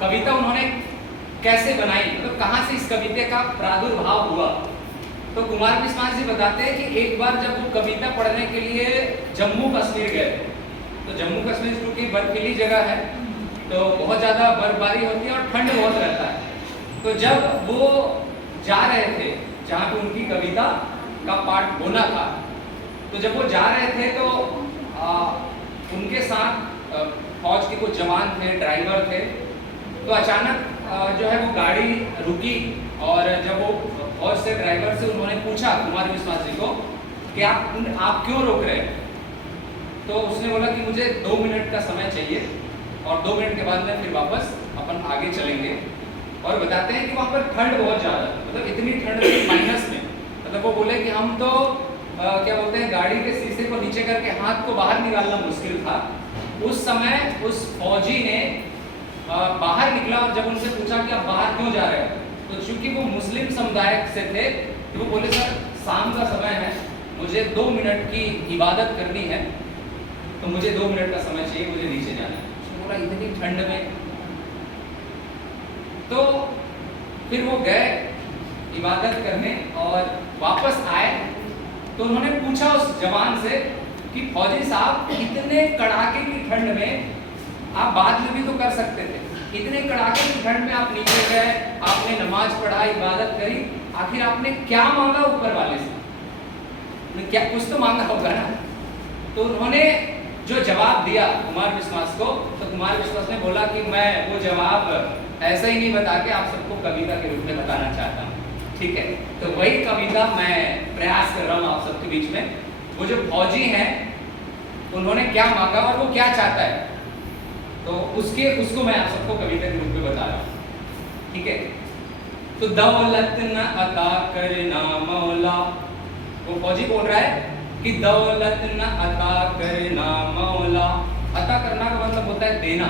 कविता उन्होंने कैसे बनाई, मतलब कहाँ से इस कविता का प्रादुर्भाव हुआ। तो कुमार विश्वास जी बताते हैं कि एक बार जब वो कविता पढ़ने के लिए जम्मू कश्मीर गए, तो जम्मू कश्मीर क्योंकि बर्फीली जगह है तो बहुत ज़्यादा बर्फबारी होती है और ठंड बहुत रहता है। तो जब वो जा रहे थे जहाँ पे उनकी कविता का पाठ होना था, तो जब वो जा रहे थे तो उनके साथ फौज के कुछ जवान थे, ड्राइवर थे। तो अचानक जो है वो गाड़ी रुकी और जब वो फौज से ड्राइवर से उन्होंने पूछा कुमार विश्वास जी को कि आप क्यों रोक रहे हैं, तो उसने बोला कि मुझे 2 मिनट का समय चाहिए और 2 मिनट के बाद में फिर वापस अपन आगे चलेंगे। और बताते हैं कि वहाँ पर ठंड बहुत ज़्यादा, मतलब इतनी ठंड थी माइनस में, मतलब वो बोले कि हम तो क्या बोलते हैं गाड़ी के शीशे को नीचे करके हाथ को बाहर निकालना मुश्किल था। उस समय उस फौजी ने बाहर निकला और जब उनसे पूछा कि आप बाहर क्यों जा रहे हैं, तो चूंकि वो मुस्लिम समुदाय से थे तो वो बोले सर शाम का समय है, मुझे 2 मिनट की इबादत करनी है, तो मुझे 2 मिनट का समय चाहिए, मुझे नीचे जाना है। उसने बोला इतनी ठंड में। तो फिर वो गए इबादत करने और वापस आए तो उन्होंने पूछा उस जवान से कि फौजी साहब इतने कड़ाके की ठंड में आप बाद में भी तो कर सकते थे, इतने कड़ाके की ठंड में आप नीचे गए, आपने नमाज पढ़ा, इबादत करी, आखिर आपने क्या मांगा ऊपर वाले से, क्या कुछ तो मांगा होगा ना। तो उन्होंने जो जवाब दिया कुमार विश्वास को, तो कुमार विश्वास ने बोला कि मैं वो जवाब ऐसा ही नहीं बता के आप सबको कविता के रूप में बताना चाहता हूँ, ठीक है। तो वही कविता मैं प्रयास कर रहा हूँ आप सबके बीच में। वो जो फौजी हैं उन्होंने क्या मांगा और वो क्या चाहता है, तो उसको मैं आप सबको कविता के रूप में बता रहा हूँ, ठीक है। तो दौलत न अता करना मौला, वो फौजी बोल रहा है कि दौलत न अता करना मौला। अता करना का मतलब होता है देना,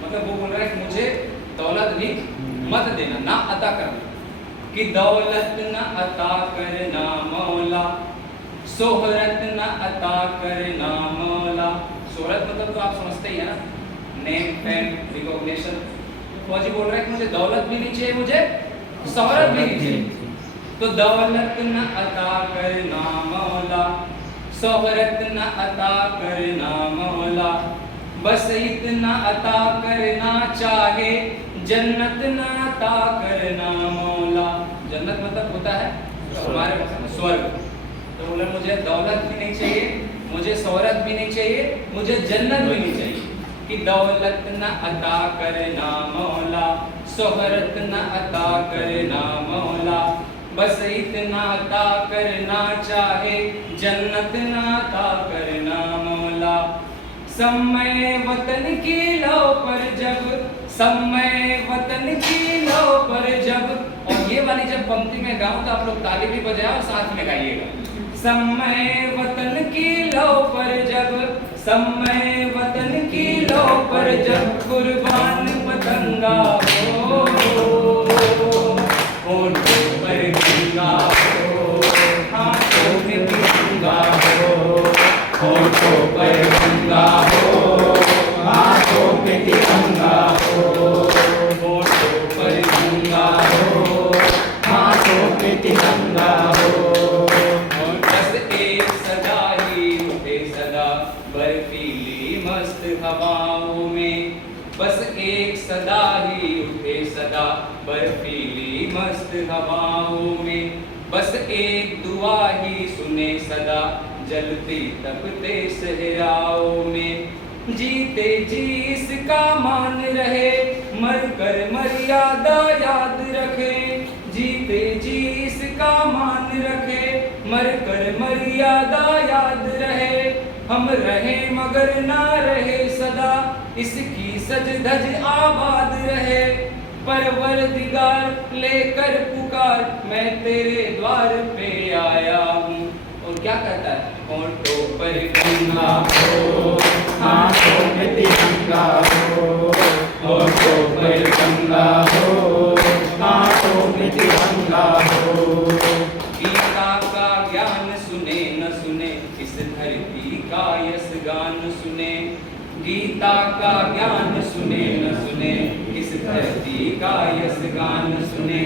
मतलब वो बोल रहा है कि मुझे दौलत भी मत देना, ना अता करना। कि दौलत न अता करना मौला, शोहरत न अता करना मौला। शोहरत मतलब तो आप समझते ही है ना, नेम फेम रिकॉग्निशन। फौजी बोल रहा है कि मुझे दौलत भी नहीं चाहिए, मुझे शोहरत भी नहीं चाहिए। तो दौलत न अता करना मौला, शोहरत न अता करना मौला, बस इतना अता करना चाहे, जन्नत न अता करना मौला। जन्नत मतलब होता है हमारे भाषा में स्वर्ग। तो बोला मुझे दौलत भी नहीं चाहिए, मुझे शोहरत भी नहीं चाहिए, मुझे जन्नत भी नहीं चाहिए। कि दौलत न अता करना मौला, शोहरत न अता करना मौला, बस इतना अता करना चाहे, जन्नत न अता करना मौला। समय वतन की लो पर जब, समय वतन की लो पर जब, और ये वाली जब पंक्ति में गाऊं तो आप लोग ताली भी बजाओ और साथ में गाइएगा। समय वतन की लो पर जब, समय वतन की लो पर जब, कुर्बान पतंगा हो, होठों पर गंगा हो, हाथों में तिरंगा हो, होठों पर गंगा हो, हाथों में तिरंगा हो, होठों पर गंगा हो, हाथों में तिरंगा हो। और बस एक सदा ही उठे सदा बर्फीली मस्त हवाओं में, बस एक सदा ही उठे सदा बर्फीली मस्त हवाओं में, बस एक दुआ ही सुने सदा जलती तपते सहराओं में। जीते जी इसका मान रहे, मर कर मर्यादा याद रखे, जीते जी इसका मान रखे, मर कर मर्यादा याद रहे। हम रहे मगर ना रहे सदा, इसकी सज धज आबाद रहे। परवरदिगार लेकर पुकार, मैं तेरे द्वार पे आया हूँ। और क्या कहता है, होठों पर गंगा हो, हाथों में तिरंगा हो, होठों पर गंगा हो, हाथों में तिरंगा हो। गीता का ज्ञान सुने न सुने, इस धरती का यश गान सुने, गीता का ज्ञान सुने न सुने, धरती का यस गान सुने।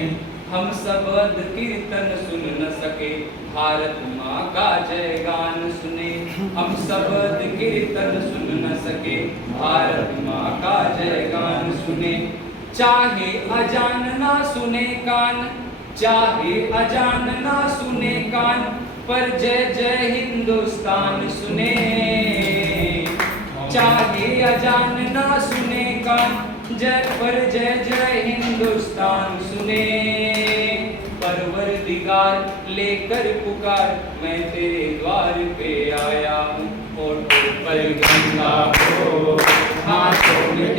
हम सब अद कीर्तन सुन न सके, भारत माँ का जय गान सुने। हम सब अद कीर्तन सुन न सके, भारत माँ का जय गान सुने। चाहे अजान ना सुने कान, चाहे अजान ना सुने कान, पर जय जय हिंदुस्तान सुने। चाहे अजान ना सुने कान, जय पर जय जय हिंदुस्तान सुने। परवरदिगार लेकर पुकार, मैं तेरे द्वार पे आया हूँ। होठों पर गंगा को, हाथों में